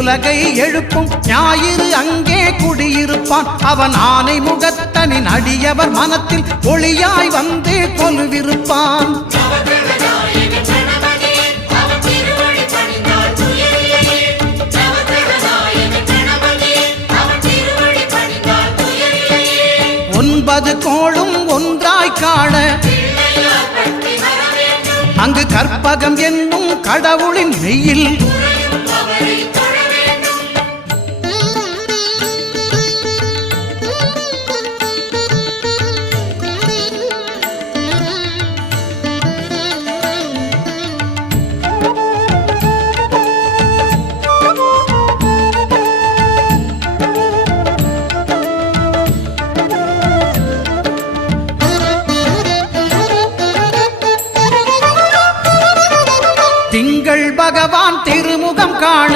உலகை எழுப்பும் ஞாயிறு அங்கே குடியிருப்பான். அவன் ஆனை முகத்தனின் அடியவர் மனத்தில் ஒளியாய் வந்து கொலுவிருப்பான். ஒன்பது கோளும் ஒன்றாய் காண அங்கு கற்பகம் என்னும் கடவுளின் மெய்யில் திங்கள் பகவான் திருமுகம் காண